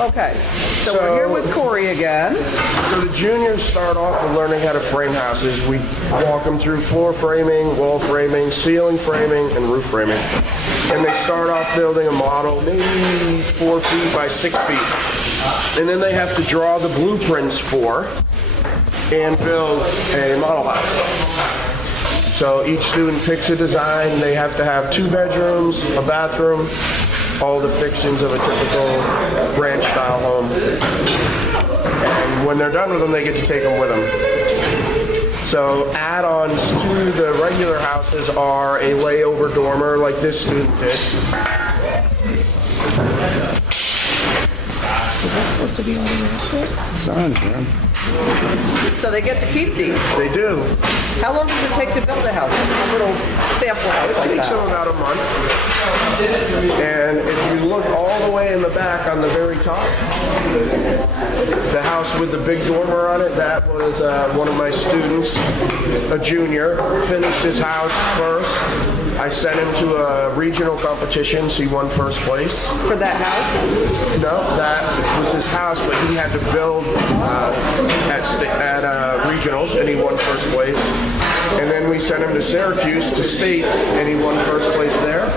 Okay, so we're here with Corey again. So the juniors start off with learning how to frame houses. We walk them through floor framing, wall framing, ceiling framing, and roof framing. And they start off building a model, maybe 4 feet by 6 feet. And then they have to draw the blueprints for and build a model house. So each student picks a design. They have to have 2 bedrooms, a bathroom, all the fixings of a typical ranch-style home. And when they're done with them, they get to take them with them. So add-ons to the regular houses are a layover dormer like this student did. Is that supposed to be on the way? It's on here. So they get to keep these. They do. How long does it take to build a house? A little sample house like It takes that. them about a month. And if you look all the way in the back on the very top, the house with the big dormer on it, that was one of my students, a junior, finished his house first. I sent him to a regional competition, so he won first place. For that house? No, that was his house, but he had to build at regionals, and he won first place. And then we sent him to Syracuse to states, and he won first place there.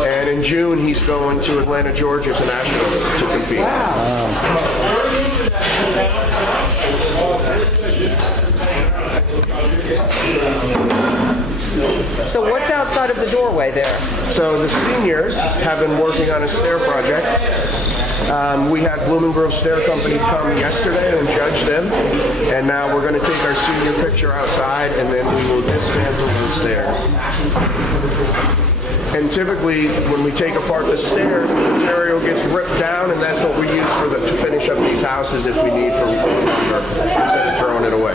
And in June, he's going to Atlanta, Georgia to nationals to compete. So what's outside of the doorway there? So the seniors have been working on a stair project. We had Blooming Grove Stair Company come yesterday and judge them, and now we're going to take our senior picture outside, and then we will dismantle the stairs. And typically, when we take apart the stairs, the material gets ripped down, and that's what we use to finish up these houses if we need for longer, instead of throwing it away.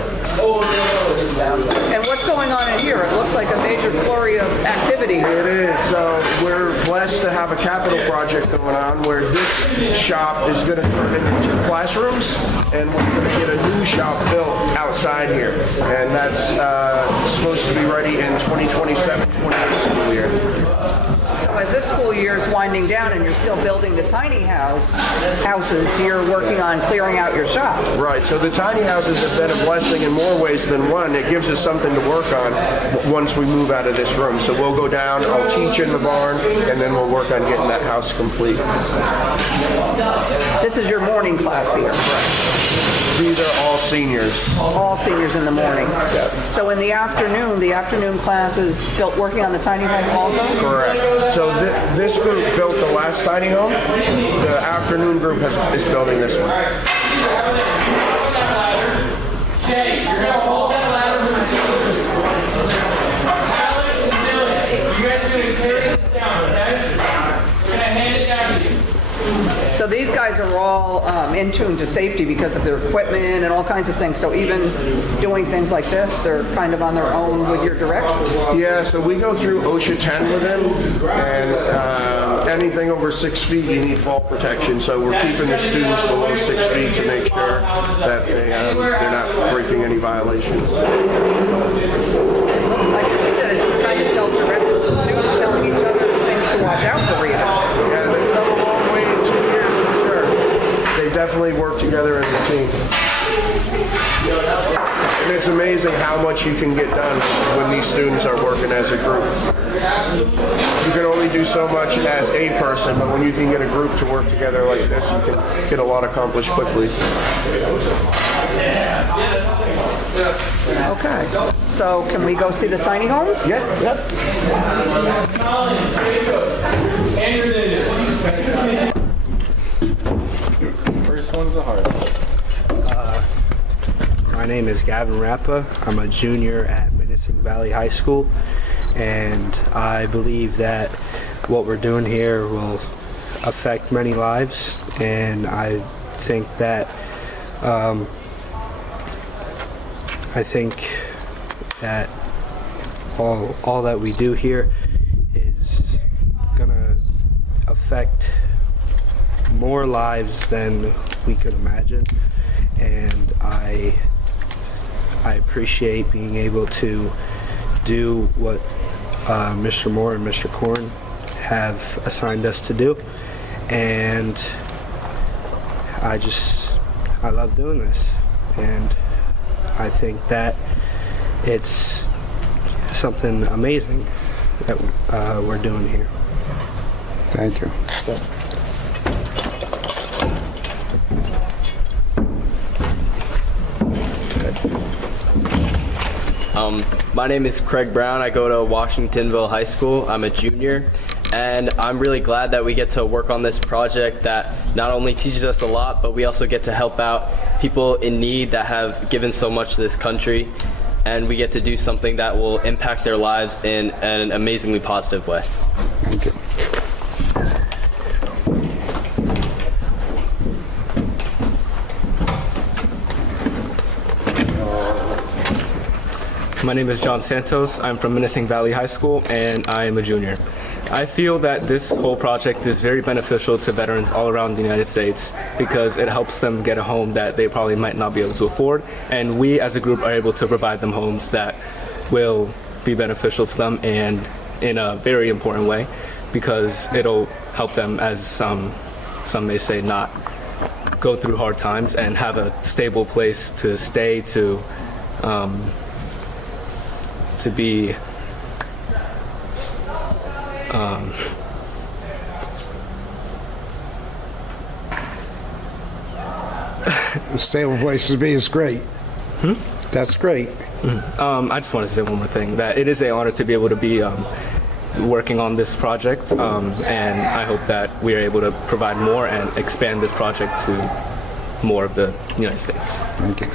And what's going on in here? It looks like a major flurry of activity. It is. So we're blessed to have a capital project going on where this shop is going to turn into 2 classrooms, and we're going to get a new shop built outside here. And that's supposed to be ready in 2027-28 school year. So as this school year is winding down and you're still building the tiny houses, you're working on clearing out your shop. Right. So the tiny houses have been a blessing in more ways than one. It gives us something to work on once we move out of this room. So we'll go down, I'll teach in the barn, and then we'll work on getting that house complete. This is your morning class here. These are all seniors. All seniors in the morning. So in the afternoon class is working on the tiny home also? Correct. So this group built the last tiny home. The afternoon group is building this one. Okay, you're going to hold that ladder for the you guys are going to carry this down, okay? We're going to hand it down to you. So these guys are all in tune to safety because of their equipment and all kinds of things. So even doing things like this, they're kind of on their own with your direction. Yeah, so we go through OSHA 10 with them, and anything over 6 feet, you need fall protection. So we're keeping the students below 6 feet to make sure that they're not breaking any violations. It looks like it's kind of self-directed. The students telling each other things to watch out for even. Yeah, they've come a long way in 2 years for sure. They definitely work together as a team. And it's amazing how much you can get done when these students are working as a group. You can only do so much as a person, but when you can get a group to work together like this, you can get a lot accomplished quickly. Okay. So can we go see the tiny homes? Yeah, yep. First one's the hard one. My name is Gavin Rappa. I'm a junior at Menacing Valley High School, and I believe that what we're doing here will affect many lives, and I think that all that we do here is gonna affect more lives than we could imagine, and I appreciate being able to do what Mr. Moore and Mr. Korn have assigned us to do, and I love doing this, and I think that it's something amazing that we're doing here. Thank you. My name is Craig Brown. I go to Washingtonville High School. I'm a junior, and I'm really glad that we get to work on this project that not only teaches us a lot, but we also get to help out people in need that have given so much to this country, and we get to do something that will impact their lives in an amazingly positive way. Thank you. My name is John Santos. I'm from Menacing Valley High School, and I am a junior. I feel that this whole project is very beneficial to veterans all around the United States because it helps them get a home that they probably might not be able to afford, and we as a group are able to provide them homes that will be beneficial to them and in a very important way because it'll help them, as some may say, not go through hard times and have a stable place to stay, to be A stable place to be is great. That's great. I just wanted to say one more thing, that it is an honor to be able to be working on this project, and I hope that we are able to provide more and expand this project to more of the United States. Thank you.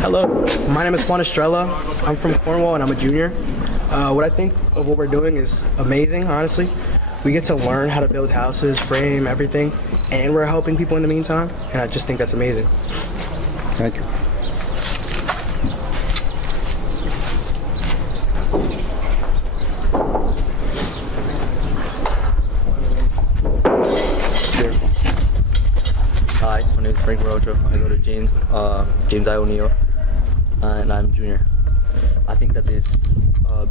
Hello, my name is Juan Estrella. I'm from Cornwall and I'm a junior. What I think of what we're doing is amazing, honestly. We get to learn how to build houses, frame everything, and we're helping people in the meantime, and I just think that's amazing. Thank you. Hi, my name is Frank Morocho. I go to James Iowa, New York, and I'm a junior. I think that this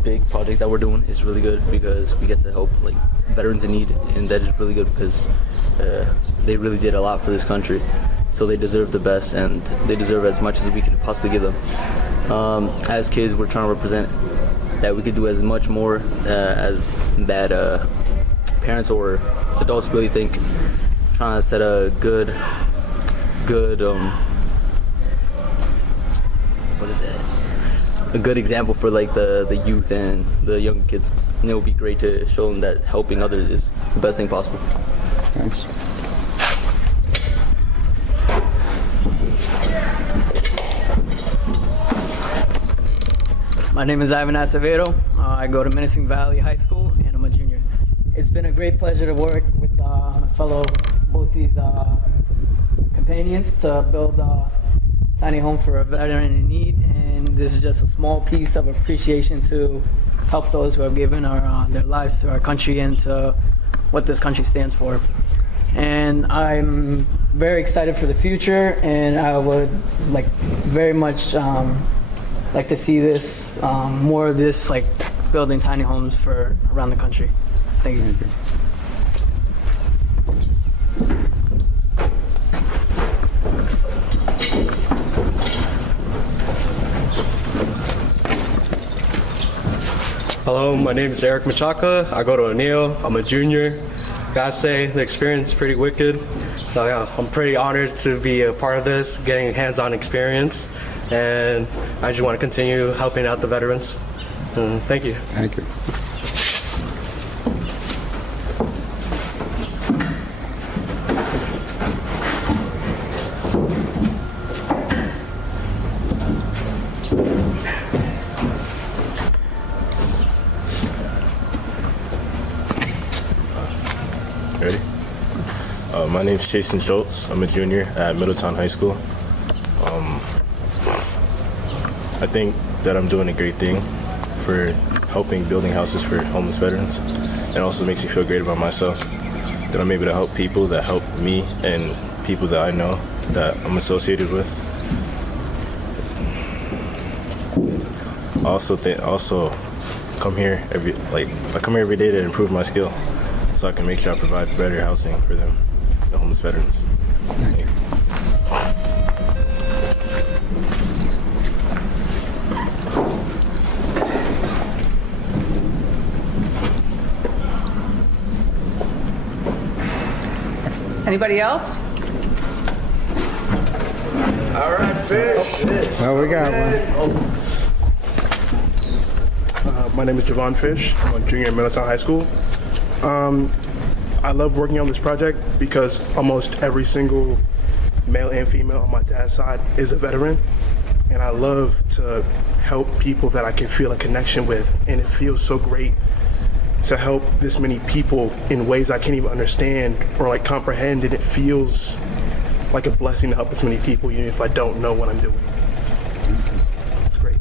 big project that we're doing is really good because we get to help like veterans in need, and that is really good because they really did a lot for this country. So they deserve the best, and they deserve as much as we can possibly give them. As kids, we're trying to represent that we could do as much more as that parents or adults really think. Trying to set a good what is it? A good example for like the youth and the young kids. And it would be great to show them that helping others is the best thing possible. Thanks. My name is Ivan Acevedo. I go to Menacing Valley High School, and I'm a junior. It's been a great pleasure to work with my fellow Boces companions to build a tiny home for a veteran in need, and this is just a small piece of appreciation to help those who have given their lives to our country and to what this country stands for. And I'm very excited for the future, and I would like very much like to see this more of this, like building tiny homes for around the country. Thank you. Hello, my name is Eric Machaka. I go to O'Neill. I'm a junior. Gotta say, the experience is pretty wicked. So, yeah, I'm pretty honored to be a part of this, getting hands-on experience, and I just want to continue helping out the veterans. Thank you. Thank you. Ready? My name's Jason Schultz. I'm a junior at Middletown High School. I think that I'm doing a great thing for helping building houses for homeless veterans. It also makes me feel great about myself, that I'm able to help people that help me and people that I know that I'm associated with. also come here I come here every day to improve my skill, so I can make sure I provide better housing for them, the homeless veterans. Thank you. Anybody else? All right, Fish. Well, we got one. My name is Javon Fish. I'm a junior at Middletown High School. I love working on this project because almost every single male and female on my dad's side is a veteran. And I love to help people that I can feel a connection with. And it feels so great to help this many people in ways I can't even understand or like comprehend. And it feels like a blessing to help this many people, even if I don't know what I'm doing. It's great.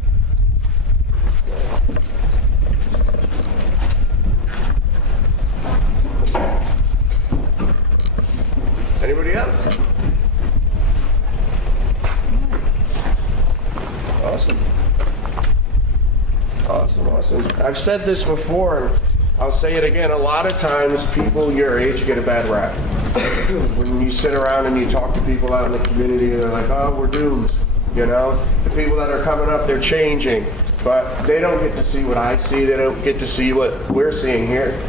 Anybody else? Awesome. Awesome. I've said this before, and I'll say it again. A lot of times people your age get a bad rap. When you sit around and you talk to people out in the community, they're like, oh, we're doomed. You know, the people that are coming up, they're changing, but they don't get to see what I see. They don't get to see what we're seeing here.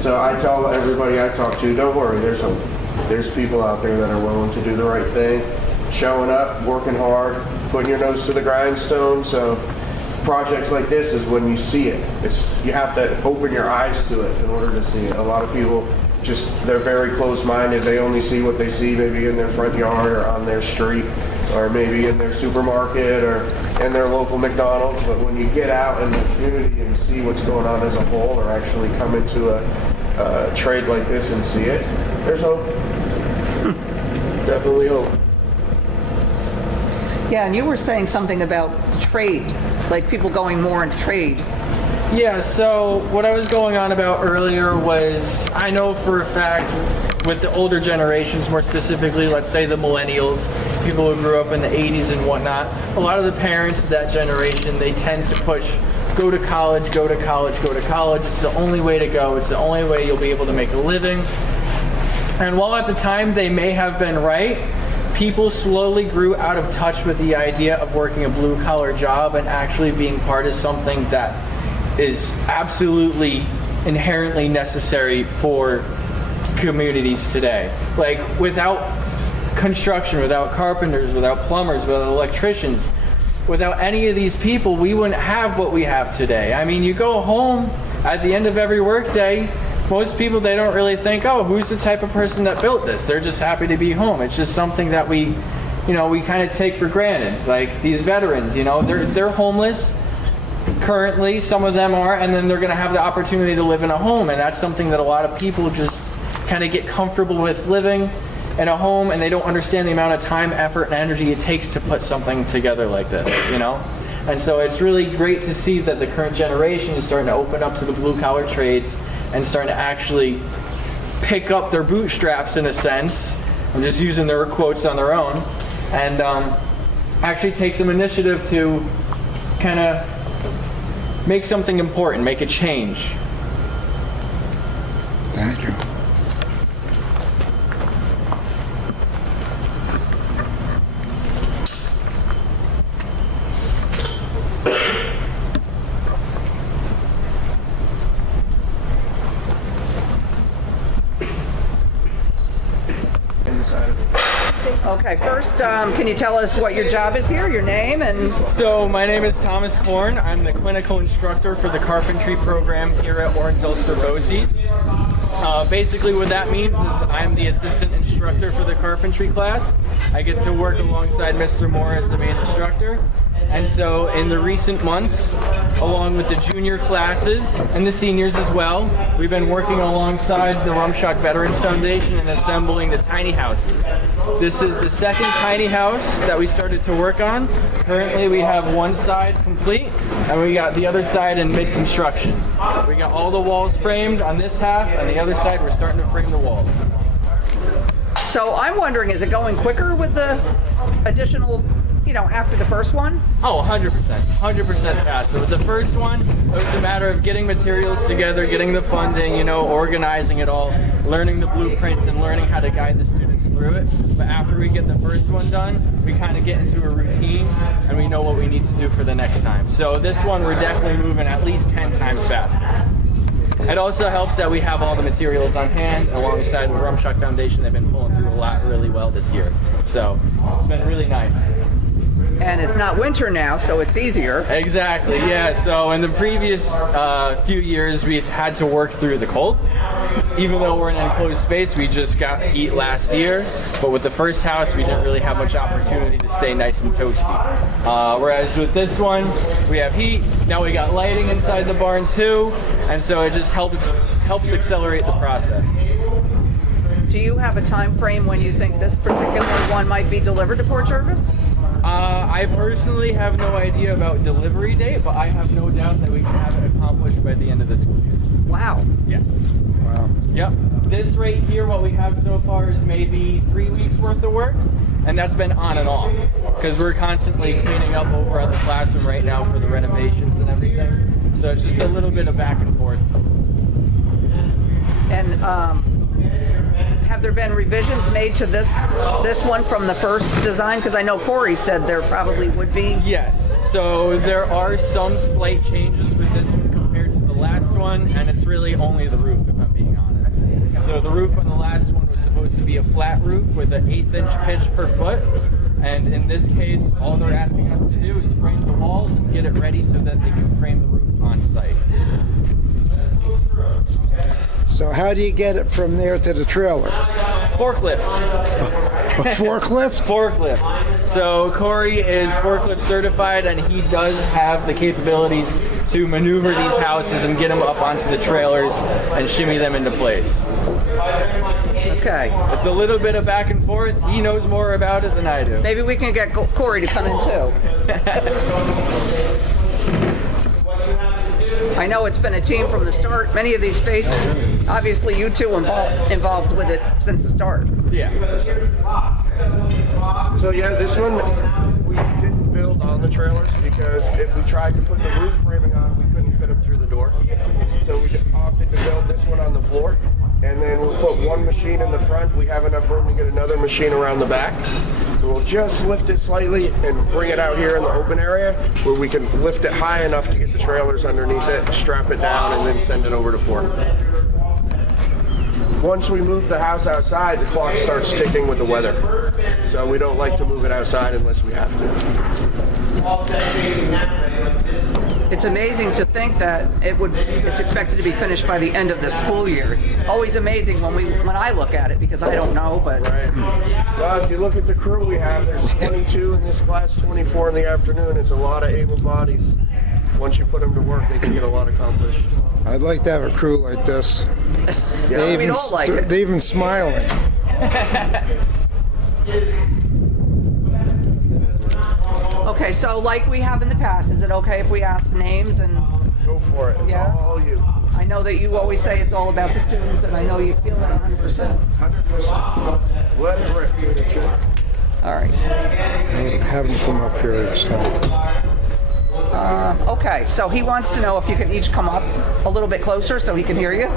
So I tell everybody I talk to, don't worry, there's people out there that are willing to do the right thing, showing up, working hard, putting your nose to the grindstone. So projects like this is when you see it. You have to open your eyes to it in order to see it. A lot of people they're very close-minded. They only see what they see maybe in their front yard or on their street or maybe in their supermarket or in their local McDonald's. But when you get out in the community and see what's going on as a whole, or actually come into a trade like this and see it, there's hope. Definitely hope. Yeah, and you were saying something about trade, like people going more into trade. Yeah, so what I was going on about earlier was, I know for a fact with the older generations, more specifically, let's say the millennials, people who grew up in the 80s and whatnot, a lot of the parents of that generation, they tend to push, go to college, go to college, go to college. It's the only way to go. It's the only way you'll be able to make a living. And while at the time they may have been right, people slowly grew out of touch with the idea of working a blue-collar job and actually being part of something that is absolutely inherently necessary for communities today. Like, without construction, without carpenters, without plumbers, without electricians, without any of these people, we wouldn't have what we have today. I mean, you go home at the end of every workday, most people, they don't really think, oh, who's the type of person that built this? They're just happy to be home. It's just something that we kind of take for granted. Like these veterans, they're homeless. Currently, some of them are, and then they're going to have the opportunity to live in a home, and that's something that a lot of people just kind of get comfortable with living in a home, and they don't understand the amount of time, effort, and energy it takes to put something together like this, And so it's really great to see that the current generation is starting to open up to the blue-collar trades and starting to actually pick up their bootstraps in a sense. I'm just using their quotes on their own, and actually take some initiative to kind of make something important, make a change. Thank you. Okay, first, can you tell us what your job is here, your name, and... So, my name is Thomas Korn. I'm the clinical instructor for the carpentry program here at Orange-Ulster Boces. Basically what that means is I'm the assistant instructor for the carpentry class. I get to work alongside Mr. Moore as the main instructor. And so in the recent months, along with the junior classes and the seniors as well, we've been working alongside the Rumshock Veterans Foundation and assembling the tiny houses. This is the second tiny house that we started to work on. Currently we have one side complete and we got the other side in mid-construction. We got all the walls framed on this half, and the other side we're starting to frame the walls. So I'm wondering, is it going quicker with the additional after the first one? Oh, 100%. 100% faster. With the first one, it was a matter of getting materials together, getting the funding, organizing it all, learning the blueprints and learning how to guide the students through it. But after we get the first one done, we kind of get into a routine and we know what we need to do for the next time. So this one, we're definitely moving at least 10 times faster. It also helps that we have all the materials on hand alongside the Rumshock Foundation. They've been pulling through a lot really well this year. So it's been really nice. And it's not winter now, so it's easier. Exactly, yeah. So in the previous few years, we've had to work through the cold. Even though we're in an enclosed space, we just got heat last year. But with the first house, we didn't really have much opportunity to stay nice and toasty. Whereas with this one, we have heat. Now we got lighting inside the barn too. And so it just helps accelerate the process. Do you have a time frame when you think this particular one might be delivered to Port Jervis? I personally have no idea about delivery date, but I have no doubt that we can have it accomplished by the end of the school year. Wow. Yes. Wow. Yep. This right here, what we have so far is maybe 3 weeks worth of work, and that's been on and off because we're constantly cleaning up over at the classroom right now for the renovations and everything. So it's just a little bit of back and forth. And have there been revisions made to this one from the first design? Because I know Corey said there probably would be. Yes. So there are some slight changes with this one compared to the last one, and it's really only the roof, if I'm being honest. So the roof on the last one was supposed to be a flat roof with an 1/8-inch pitch per foot. And in this case, all they're asking us to do is frame the walls and get it ready so that they can frame the roof on site. So how do you get it from there to the trailer? Forklift. A forklift? Forklift. So Corey is forklift certified, and he does have the capabilities to maneuver these houses and get them up onto the trailers and shimmy them into place. Okay. It's a little bit of back and forth. He knows more about it than I do. Maybe we can get Corey to come in too. I know it's been a team from the start. Many of these faces, obviously you two involved with it since the start. Yeah. So yeah, this one we didn't build on the trailers because if we tried to put the roof framing on, we couldn't fit them through the door. So we opted to build this one on the floor, and then we'll put one machine in the front. We have enough room to get another machine around the back. We'll just lift it slightly and bring it out here in the open area where we can lift it high enough to get the trailers underneath it, strap it down, and then send it over to port. Once we move the house outside, the clock starts ticking with the weather. So we don't like to move it outside unless we have to. It's amazing to think that it's expected to be finished by the end of the school year. It's always amazing when I look at it because I don't know, but. Right. Well, if you look at the crew we have, there's 22 in this class, 24 in the afternoon. It's a lot of able bodies. Once you put them to work, they can get a lot accomplished. I'd like to have a crew like this. Yeah. We don't like it. They're even smiling. Okay, so like we have in the past, is it okay if we ask names and? Go for it. It's all you. I know that you always say it's all about the students, and I know you feel that 100%. 100%. Let it rip. All right. Have them come up here each time. Okay, so he wants to know if you can each come up a little bit closer so he can hear you.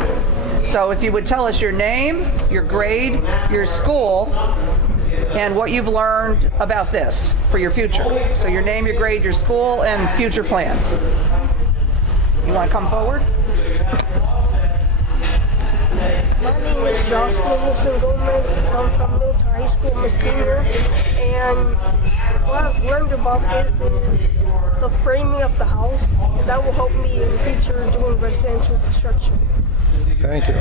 So if you would tell us your name, your grade, your school, and what you've learned about this for your future. So your name, your grade, your school, and future plans. You want to come forward? My name is Jocelyn Wilson Gomez. I'm from Middletown High School. I'm a senior. And what I've learned about this is the framing of the house. And that will help me in the future doing residential construction. Thank you.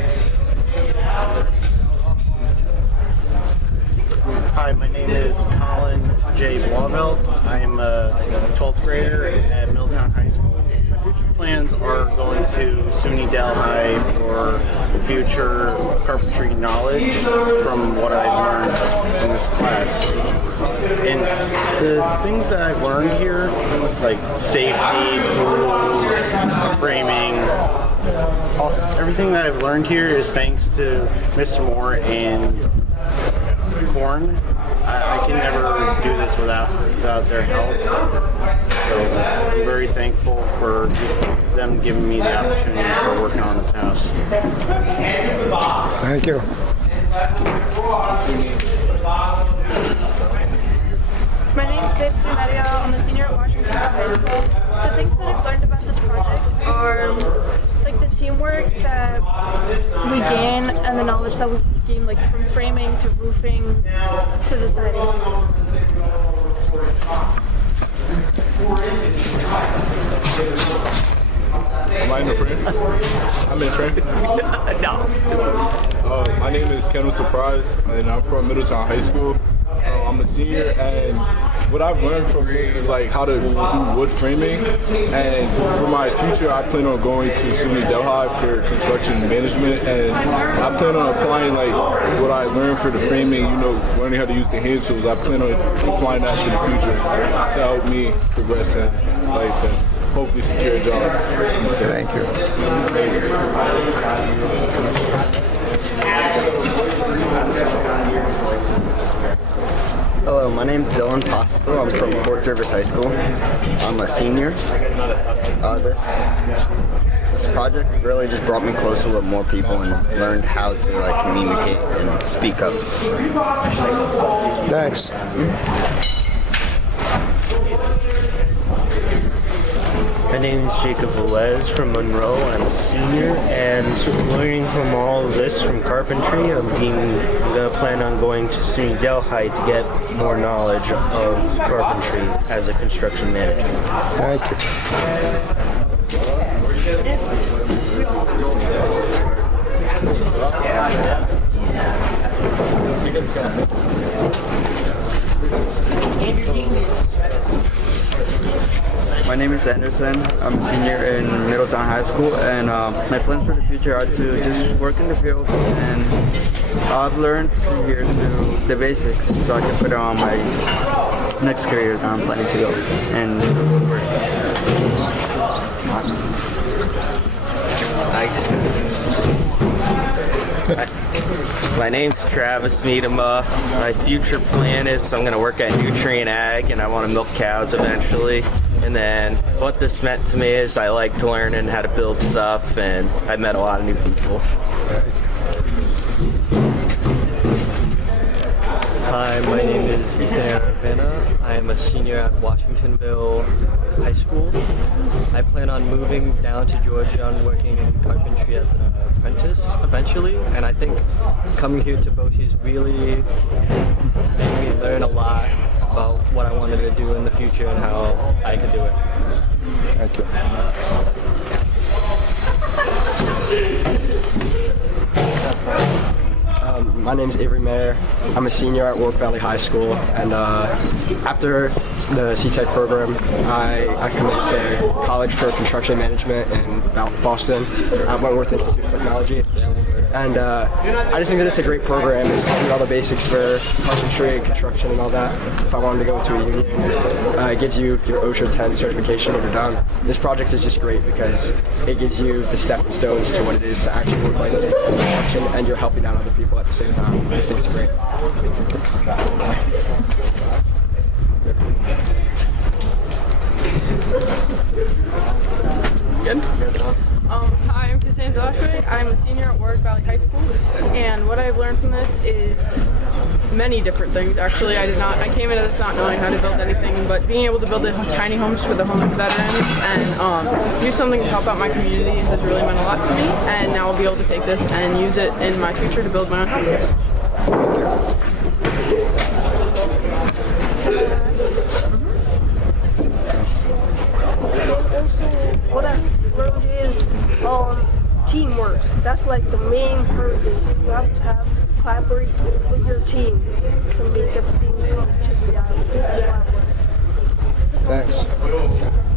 Hi, my name is Colin J. Blauvelt. I am a 12th grader at Middletown High School. My future plans are going to SUNY Delhi for future carpentry knowledge from what I've learned in this class. And the things that I've learned here, like safety, tools, framing, everything that I've learned here is thanks to Mr. Moore and Corn. I can never do this without their help. So I'm very thankful for them giving me the opportunity for working on this house. Thank you. My name is Faith Maria. I'm a senior at Washington High School. The things that I've learned about this project are like the teamwork that we gain and the knowledge that we gain, like from framing to roofing to the siding. Am I in the frame? I'm in the frame? No. My name is Kendall Surprise, and I'm from Middletown High School. I'm a senior, and what I've learned from this is like how to do wood framing. And for my future, I plan on going to SUNY Delhi for construction management, and I plan on applying like what I learned for the framing. You know, learning how to use the hand tools. I plan on applying that to the future to help me progress in life and hopefully secure a job. Thank you. Hello, my name is Dylan Postel. I'm from Port Jervis High School. I'm a senior. This project really just brought me closer with more people and learned how to like communicate and speak up. Thanks. My name is Jacob Velez from Monroe. I'm a senior, and learning from all of this from carpentry, I'm going to plan on going to SUNY Delhi to get more knowledge of carpentry as a construction manager. Thank you. My name is Anderson. I'm a senior in Middletown High School, and my plans for the future are to just work in the field, and I've learned from here to the basics so I can put it on my next career that I'm planning to go and work. My name's Travis Meadema. My future plan is I'm going to work at Nutrient Ag, and I want to milk cows eventually. And then what this meant to me is I liked learning how to build stuff, and I met a lot of new people. Hi, my name is Ethan Aravena. I am a senior at Washingtonville High School. I plan on moving down to Georgia and working in carpentry as an apprentice eventually, and I think coming here to Boces really made me learn a lot about what I wanted to do in the future and how I could do it. Thank you. My name is Avery Mayer. I'm a senior at Warwick Valley High School, and after the CTEC program, I committed to college for construction management in Boston at Wentworth Institute of Technology. And I just think that it's a great program. It's taught me all the basics for carpentry and construction and all that. If I wanted to go to a union, it gives you your OSHA 10 certification when you're done. This project is just great because it gives you the stepping stones to what it is to actually work like construction, and you're helping out other people at the same time. I just think it's great. Good. Hi, I'm Cassandra Joshua. I'm a senior at Orange Valley High School, and what I've learned from this is many different things. Actually, I came into this not knowing how to build anything, but being able to build tiny homes for the homeless veterans and do something to help out my community has really meant a lot to me, and now I'll be able to take this and use it in my future to build my own houses. What I learned is teamwork. That's like the main purpose. You have to collaborate with your team to make everything come together. That's what I learned. Thanks.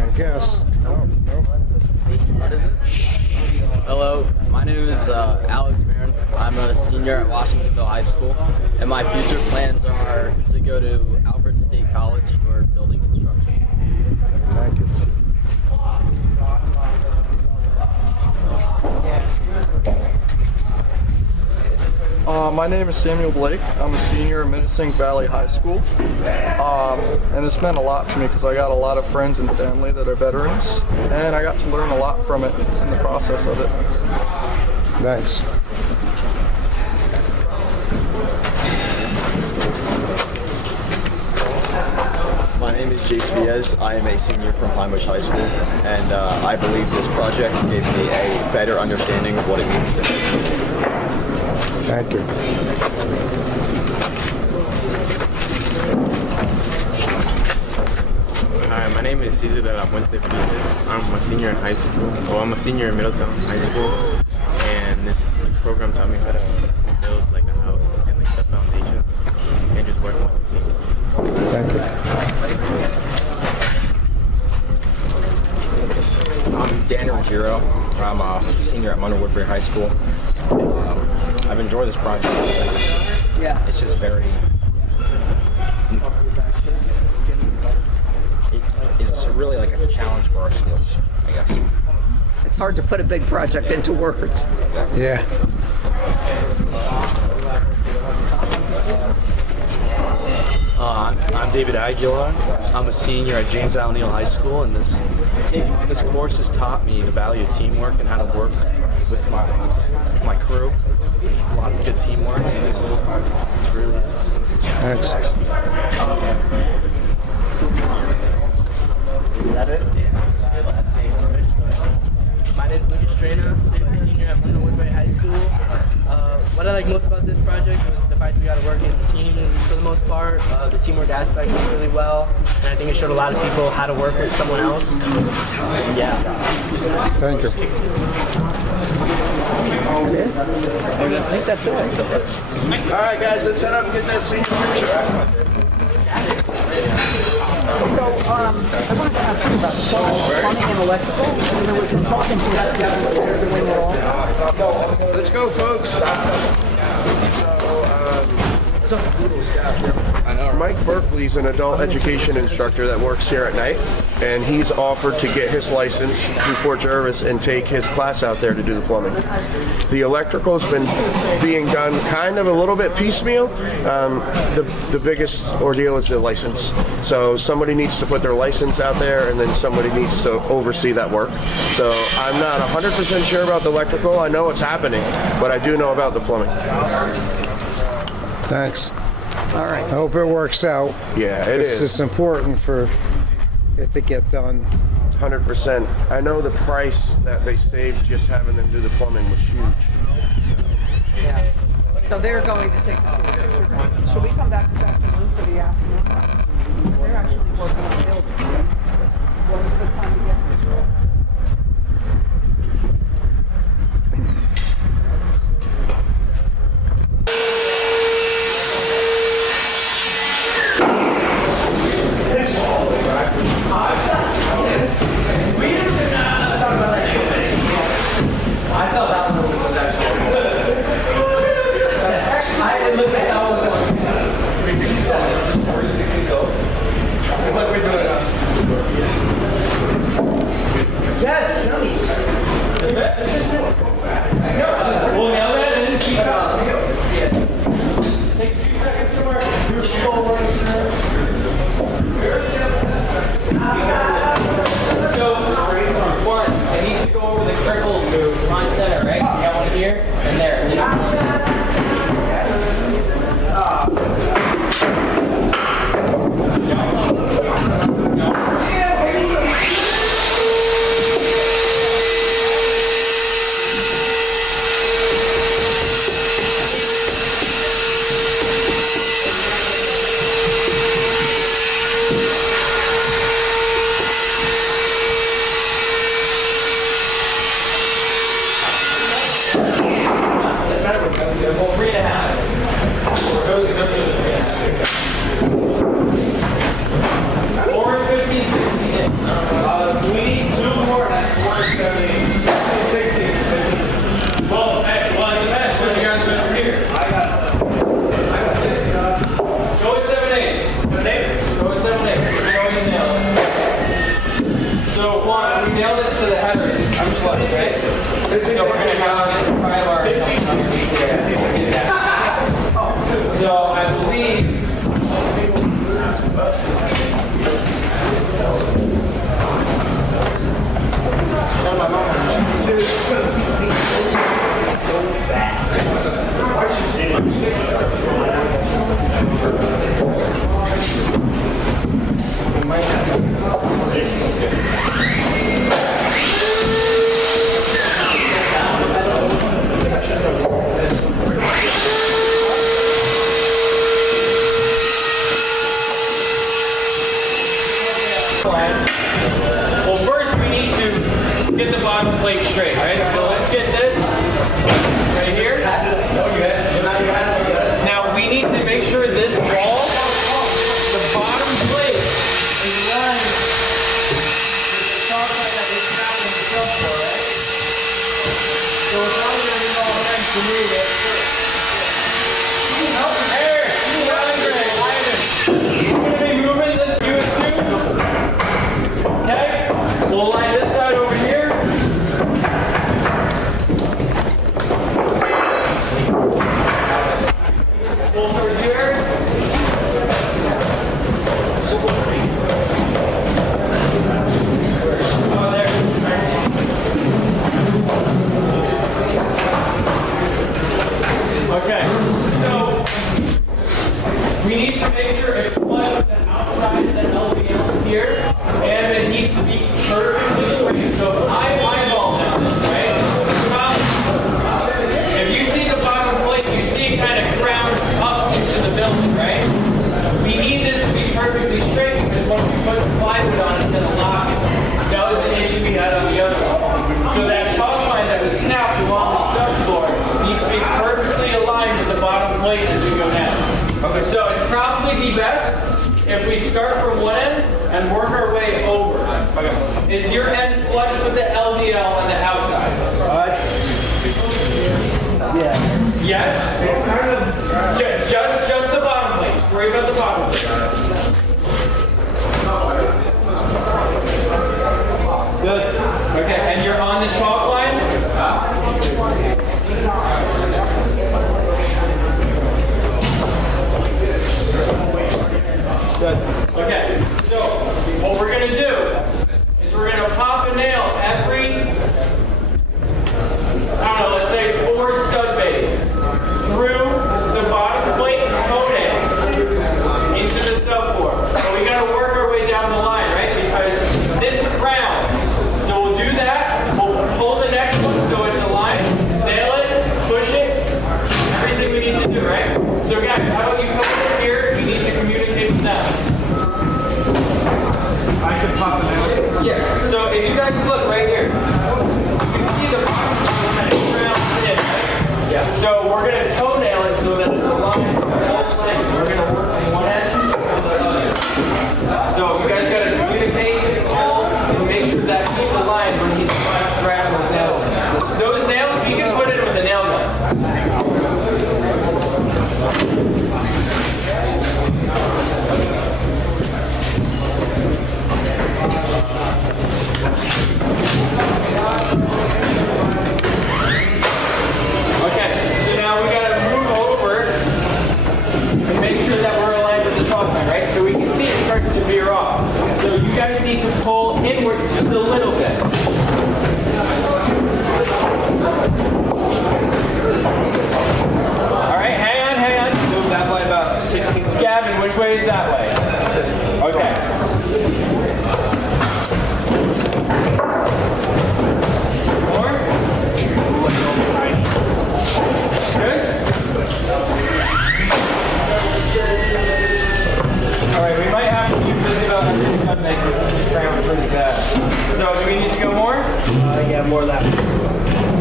I guess. What is it? Hello, my name is Alex Marin. I'm a senior at Washingtonville High School, and my future plans are to go to Alfred State College for building construction. Thank you. My name is Samuel Blake. I'm a senior at Menacing Valley High School. And it's meant a lot to me because I got a lot of friends and family that are veterans, and I got to learn a lot from it in the process of it. Thanks. My name is Jace Viez. I am a senior from Highbush High School, and I believe this project gave me a better understanding of what it means to me. Thank you. Hi, my name is Cesar de la Fuente Benitez. I'm a senior in high school. Well, I'm a senior in Middletown High School, and this program taught me how to build like a house and like the foundation, and just work with the team. Thank you. I'm Dan Ruggiero. I'm a senior at Monroe Woodbury High School. I've enjoyed this project. It's just very. It's really like a challenge for our skills, I guess. It's hard to put a big project into words. Yeah. I'm David Aguilar. I'm a senior at James Allen Neal High School, and this course has taught me the value of teamwork and how to work with my crew. A lot of good teamwork. It's really. Thanks. Is that it? My name is Lucas Strana. I'm a senior at Monroe Woodbury High School. What I like most about this project was the fact that we got to work in teams for the most part. The teamwork aspect was really well, and I think it showed a lot of people how to work with someone else. Yeah. Thank you. I think that's it. All right, guys, let's head up and get that senior picture. So, I wanted to ask you about plumbing and electrical. There was some talking to us about doing it all. Let's go, folks. Mike Berkeley's an adult education instructor that works here at night, and he's offered to get his license through Port Jervis and take his class out there to do the plumbing. The electrical's been being done kind of a little bit piecemeal. The biggest ordeal is the license. So somebody needs to put their license out there, and then somebody needs to oversee that work. So I'm not 100% sure about the electrical. I know what's happening, but I do know about the plumbing. Thanks. All right. I hope it works out. Yeah, it is. It's important for it to get done. 100%. I know the price that they saved just having them do the plumbing was huge. Yeah. So they're going to take us to the picture. Should we come back this afternoon for the afternoon? They're actually working on the building. What's the time to get here? I thought that one was actually good. I didn't look at that one. 360 go. What we're doing now. Yes, tell me. I know. We'll nail that and then keep it. Takes 2 seconds to work. You're so right, sir. So, one, I need to go over the circle to line center, right? You got one here and there. And then So we're going to go and try our underneath there. So it's not going to be all friends to move it. Eric, we're going to be moving this, you assume? Okay? We'll line this side over here. Over here. Oh, there. Okay, so we need to make sure it's flush with the outside of the LVL here, and it needs to be perfectly straight. So if I eyeball down this, right? If you see the bottom plate, you see it kind of crowns up into the building, right? We need this to be perfectly straight because once we put the plywood on, it's going to lock it. That was the issue we had on the other one. So that chalk line that was snapped along the subfloor needs to be perfectly aligned with the bottom plate as we go down. Okay. So it's probably the best if we start from one end and work our way over. Okay. Is your end flush with the LVL on the outside? Yeah. Yes? Just the bottom plate. Worry about the bottom plate. Good. Okay, and you're on the chalk line? Good. Okay, so what we're going to do is we're going to pop a nail every, I don't know, let's say 4 stud bays through the bottom plate toenail into the subfloor. But we got to work our way down the line, right? Because this round. So we'll do that. We'll pull the next one so it's aligned, nail it, push it, everything we need to do, right? So guys, how about you come over here? We need to communicate with them. I can pop it out. Yeah. So if you guys look right here, you can see the bottom kind of rounds in, right? Yeah. So we're going to toenail it so that it's aligned with the whole length. We're going to work from one end to the other. So you guys got to communicate and make sure that he's aligned when he's grabbing those nails. Those nails, you can put it with a nail gun. Okay, so now we got to move over and make sure that we're aligned with the chalk line, right? So we can see it starts to veer off. So you guys need to pull inward just a little bit. All right, hang on. Move that way about 60. Gavin, which way is that way? Okay.